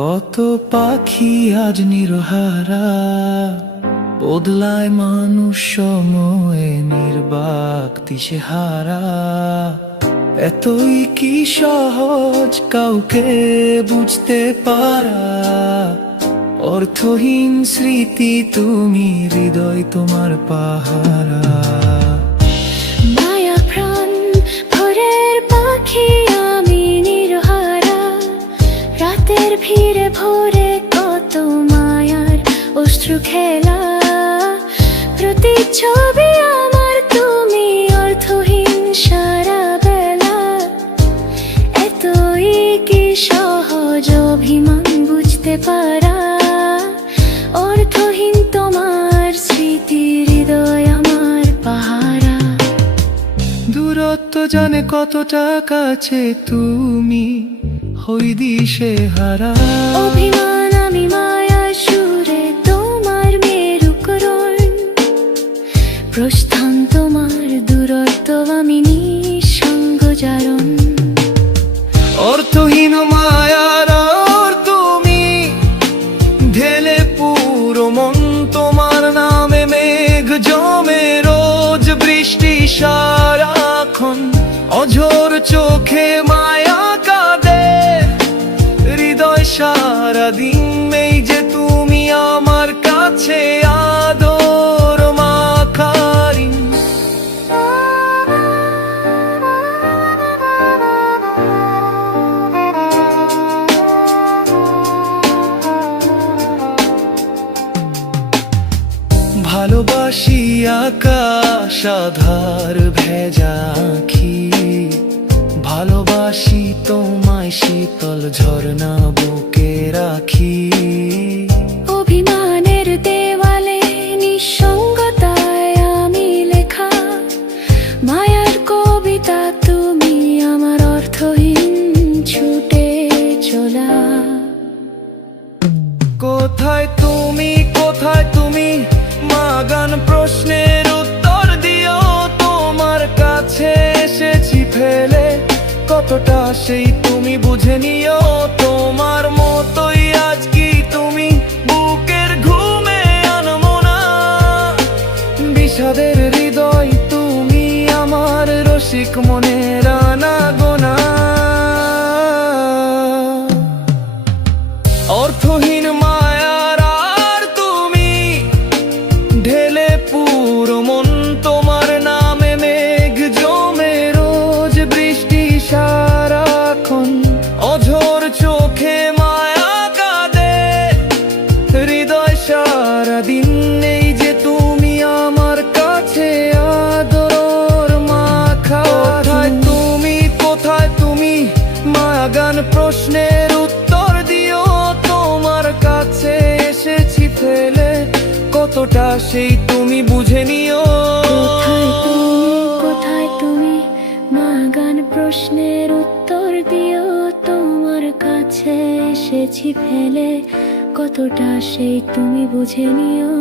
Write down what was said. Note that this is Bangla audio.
কত পাখি আজ নিরহারা, বদলায় মানুষ সময়ে নির্বাক দিশেহারা। এতই কি সহজ কাউকে বুঝতে পারা, অর্থহীন স্মৃতি তুমি, হৃদয় তোমার পাহারা। মায়া প্রাণ ভোরের পাখি আমি নিরহারা, রাতের ভিড়ে ভোরে কত মায়ার অশ্রু খেলা। প্রতিচ্ছবি আমার তুমি, অর্থহীন সারা বেলা। এতই কি সহজ অভিমান বুঝতে পারা, অর্থহীন তোমার স্মৃতি, হৃদয় আমার পাহারা। দূরত্ব জানে কতটা কাছে তুমি, হই দিশে হারা। অভিমান আমি মায়া সুরে তোমার মেরুকরণ, প্রস্থান তোমার দূরত্ব আমি নিঃসঙ্গ জারণ। অর্থহীন মায়ার আর তুমি, ঢেলে পুরো মন তোমার নামে। মেঘ জমে রোজ বৃষ্টি সারাক্ষণ, অঝোর চোখে মায়া কাঁদে। হৃদয় সারাদিন এই যে তুমি আমার কাছে আদর মাখারি। ভালোবাসি আকাশ আধার ভেজা আঁখি, ভালোবাসি তোমায় শীতল ঝর্ণা বুকে রাখি। অভিমানের দেওয়ালে নিঃসঙ্গতায় আমি লেখা, মায়ার কবিতা তুমি আমার অর্থহীন ছুটে চলা। কোথায় তুমি, কোথায় তুমি, মা গান প্রশ্নের উত্তর দিও। তোমার কাছে এসেছি ফেলে, কতটা সেই তুমি বুঝে নিও। তোমার মতোই আজ কি তুমি বুকের ঘুমে আনমো না। বিষাদের হৃদয় তুমি আমার রসিক মনের আনাগোনা। অর্থহীন মায়ার আর তুমি, ঢেলে পুরো মন তোমার নামে। মেঘ জমে রোজ বৃষ্টি সারাক্ষণ, অঝোর চোখে মায়া কাঁদে। হৃদয় সারাদিন এই যে তুমি আমার কাছে আদর মাখা। কোথায় তুমি, কোথায় তুমি, মায়া গান প্রশ্নের উত্তর দিও। তোমার কাছে এসেছি ফেলে, কতটা সেই তুমি বুঝে নিও। কোথায় তুমি, কোথায় তুমি, মা গান প্রশ্নের উত্তর দিও। তোমার কাছে এসেছি ফেলে, কতটা সেই তুমি বুঝে নিও।